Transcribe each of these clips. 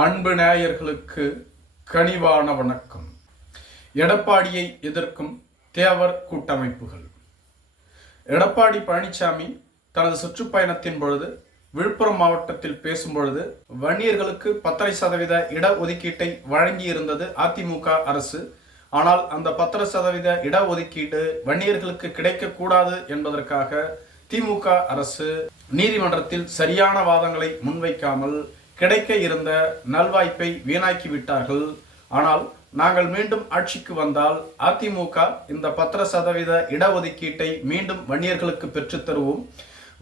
அன்பு நேயர்களுக்கு கனிவான வணக்கம். எடப்பாடியை எதிர்க்கும் தேவர் கூட்டமைப்புகள். எடப்பாடி பழனிசாமி தனது சுற்றுப்பயணத்தின் பொழுது விழுப்புரம் மாவட்டத்தில் பேசும்பொழுது வன்னியர்களுக்கு பத்தரை சதவீத இடஒதுக்கீட்டை வழங்கியிருந்தது அதிமுக அரசு. ஆனால் அந்த பத்தரை சதவீத இடஒதுக்கீடு வன்னியர்களுக்கு கிடைக்கக்கூடாது என்பதற்காக திமுக அரசு நீதிமன்றத்தில் சரியான வாதங்களை முன்வைக்காமல் கிடைக்க இருந்த நல்வாய்ப்பை வீணாக்கி விட்டார்கள். ஆனால் நாங்கள் மீண்டும் ஆட்சிக்கு வந்தால் அதிமுக இந்த பத்திர சதவீத இடஒதுக்கீட்டை மீண்டும் வன்னியர்களுக்கு பெற்று தருவோம்.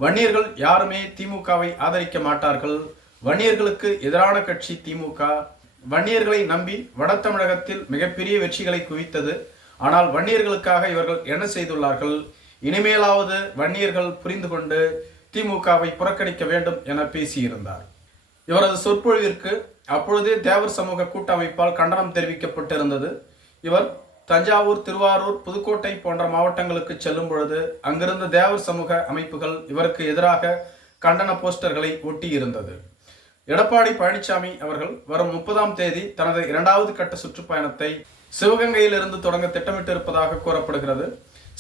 வன்னியர்கள் யாருமே திமுகவை ஆதரிக்க மாட்டார்கள். வன்னியர்களுக்கு எதிரான கட்சி திமுக. வன்னியர்களை நம்பி வட தமிழகத்தில் மிகப்பெரிய வெற்றிகளை குவித்தது. ஆனால் வன்னியர்களுக்காக இவர்கள் என்ன செய்துள்ளார்கள்? இனிமேலாவது வன்னியர்கள் புரிந்து கொண்டு திமுகவை புறக்கணிக்க வேண்டும் என பேசியிருந்தார். இவரது சொற்பொழிவிற்கு அப்பொழுதே தேவர் சமூக கூட்டமைப்பால் கண்டனம் தெரிவிக்கப்பட்டிருந்தது. இவர் தஞ்சாவூர் திருவாரூர் புதுக்கோட்டை போன்ற மாவட்டங்களுக்கு செல்லும் பொழுது அங்கிருந்த தேவர் சமூக அமைப்புகள் இவருக்கு எதிராக கண்டன போஸ்டர்களை ஒட்டியிருந்தது. எடப்பாடி பழனிசாமி அவர்கள் வரும் முப்பதாம் தேதி தனது இரண்டாவது கட்ட சுற்றுப்பயணத்தை சிவகங்கையிலிருந்து தொடங்க திட்டமிட்டிருப்பதாக கூறப்படுகிறது.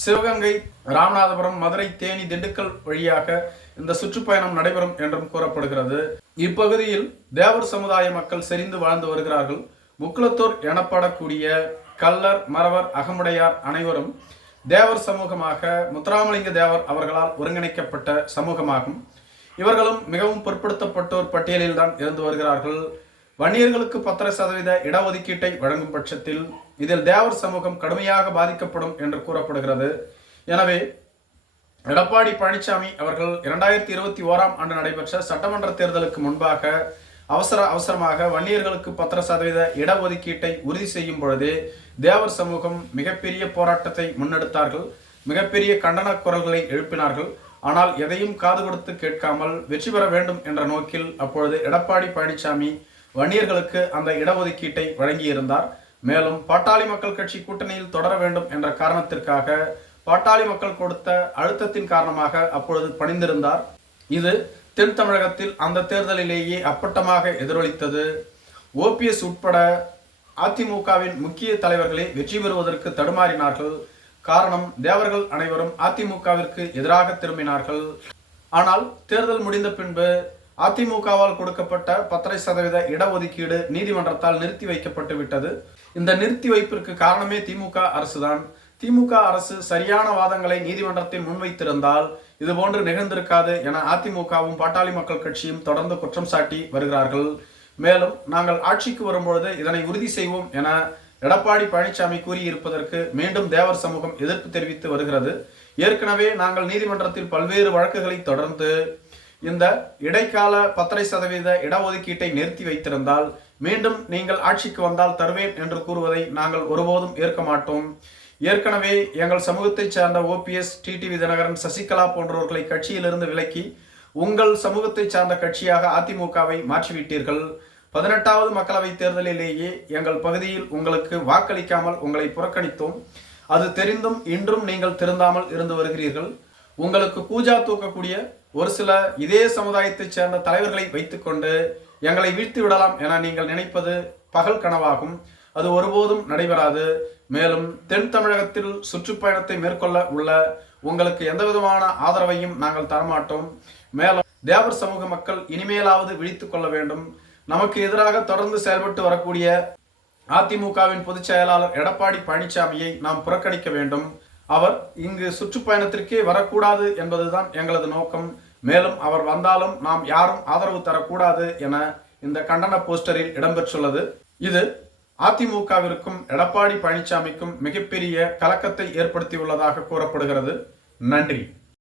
சிவகங்கை ராமநாதபுரம் மதுரை தேனி திண்டுக்கல் வழியாக இந்த சுற்றுப்பயணம் நடைபெறும் என்றும் கூறப்படுகிறது. இப்பகுதியில் தேவர் சமுதாய மக்கள் செறிந்து வாழ்ந்து வருகிறார்கள். முக்குளத்தூர் எனப்படக்கூடிய கல்லர் மறவர் அகமுடையார் அனைவரும் தேவர் சமூகமாக முத்துராமலிங்க தேவர் அவர்களால் ஒருங்கிணைக்கப்பட்ட சமூகமாகும். இவர்களும் மிகவும் பிற்படுத்தப்பட்டோர் பட்டியலில் தான் இருந்து வருகிறார்கள். வன்னியர்களுக்கு பத்தரை சதவீத இடஒதுக்கீட்டை வழங்கும் பட்சத்தில் இதில் தேவர் சமூகம் கடுமையாக பாதிக்கப்படும் என்று கூறப்படுகிறது. எனவே எடப்பாடி பழனிசாமி அவர்கள் இரண்டாயிரத்தி இருபத்தி ஓராம் ஆண்டு நடைபெற்ற சட்டமன்ற தேர்தலுக்கு முன்பாக அவசர அவசரமாக வன்னியர்களுக்கு பத்திர சதவீத இடஒதுக்கீட்டை உறுதி செய்யும் பொழுது தேவர் சமூகம் மிகப்பெரிய போராட்டத்தை முன்னெடுத்தார்கள். மிகப்பெரிய கண்டன குரல்களை எழுப்பினார்கள். ஆனால் எதையும் காது கொடுத்து கேட்காமல் வெற்றி பெற வேண்டும் என்ற நோக்கில் அப்பொழுது எடப்பாடி பழனிசாமி வன்னியர்களுக்கு அந்த இடஒதுக்கீட்டை வழங்கியிருந்தார். மேலும் பாட்டாளி மக்கள் கட்சி கூட்டணியில் தொடர வேண்டும் என்ற காரணத்திற்காக பாட்டாளி மக்கள் கொடுத்த அழுத்தத்தின் காரணமாக அப்பொழுது பணிந்திருந்தார். இது தென் தமிழகத்தில் அந்த தேர்தலிலேயே அப்பட்டமாக எதிரொலித்தது. ஓபிஎஸ் உட்பட அதிமுகவின் முக்கிய தலைவர்களே வெற்றி பெறுவதற்கு தடுமாறினார்கள். காரணம் தேவர்கள் அனைவரும் அதிமுகவிற்கு எதிராக திரும்பினார்கள். ஆனால் தேர்தல் முடிந்த பின்பு அதிமுகவால் கொடுக்கப்பட்ட பத்தரை சதவீத இடஒதுக்கீடு நீதிமன்றத்தால் நிறுத்தி வைக்கப்பட்டு விட்டது. இந்த நிறுத்தி வைப்பிற்கு காரணமே திமுக அரசுதான். திமுக அரசு சரியான வாதங்களை நீதிமன்றத்தில் முன்வைத்திருந்தால் இது போன்று நிகழ்ந்திருக்காது என அதிமுகவும் பாட்டாளி மக்கள் கட்சியும் தொடர்ந்து குற்றம் சாட்டி வருகிறார்கள். மேலும் நாங்கள் ஆட்சிக்கு வரும்பொழுது இதனை உறுதி செய்வோம் என எடப்பாடி பழனிசாமி கூறியிருப்பதற்கு மீண்டும் தேவர் சமூகம் எதிர்ப்பு தெரிவித்து வருகிறது. ஏற்கனவே நாங்கள் நீதிமன்றத்தில் பல்வேறு வழக்குகளை தொடர்ந்து இந்த இடைக்கால பத்தரை சதவீத இடஒதுக்கீட்டை நிறுத்தி வைத்திருந்தால் மீண்டும் நீங்கள் ஆட்சிக்கு வந்தால் தருவேன் என்று கூறுவதை நாங்கள் ஒருபோதும் ஏற்க மாட்டோம். ஏற்கனவே எங்கள் சமூகத்தைச் சேர்ந்த ஓபிஎஸ் டிடிவி தினகரன் சசிகலா போன்றவர்களை கட்சியிலிருந்து விலக்கி உங்கள் சமூகத்தைச் சார்ந்த கட்சியாக அதிமுகவை மாற்றிவிட்டீர்கள். பதினெட்டாவது மக்களவை தேர்தலிலேயே எங்கள் பகுதியில் உங்களுக்கு வாக்களிக்காமல் உங்களை புறக்கணித்தோம். அது தெரிந்தும் இன்றும் நீங்கள் திருந்தாமல் இருந்து வருகிறீர்கள். உங்களுக்கு பூஜா தூக்கக்கூடிய ஒரு சில இதே சமுதாயத்தைச் சேர்ந்த தலைவர்களை வைத்துக்கொண்டு எங்களை வீழ்த்தி விடலாம் என நீங்கள் நினைப்பது பகல் கனவாகும். அது ஒருபோதும் நடைபெறாது. மேலும் தென் தமிழகத்தில் சுற்றுப்பயணத்தை மேற்கொள்ள உள்ள உங்களுக்கு எந்த விதமான ஆதரவையும் நாங்கள் தரமாட்டோம். மேலும் தேவர் சமூக மக்கள் இனிமேலாவது விழித்துக் கொள்ள வேண்டும். நமக்கு எதிராக தொடர்ந்து செயல்பட்டு வரக்கூடிய அதிமுகவின் பொதுச் செயலாளர் எடப்பாடி பழனிசாமியை நாம் புறக்கணிக்க வேண்டும். அவர் இங்கு சுற்றுப்பயணத்திற்கே வரக்கூடாது என்பதுதான் எங்களது நோக்கம். மேலும் அவர் வந்தாலும் நாம் யாரும் ஆதரவு தரக்கூடாது என இந்த கண்டன போஸ்டரில் இடம்பெற்றுள்ளது. இது அதிமுகவிற்கும் எடப்பாடி பழனிசாமிக்கும் மிகப்பெரிய கலக்கத்தை ஏற்படுத்தியுள்ளதாக கூறப்படுகிறது. நன்றி.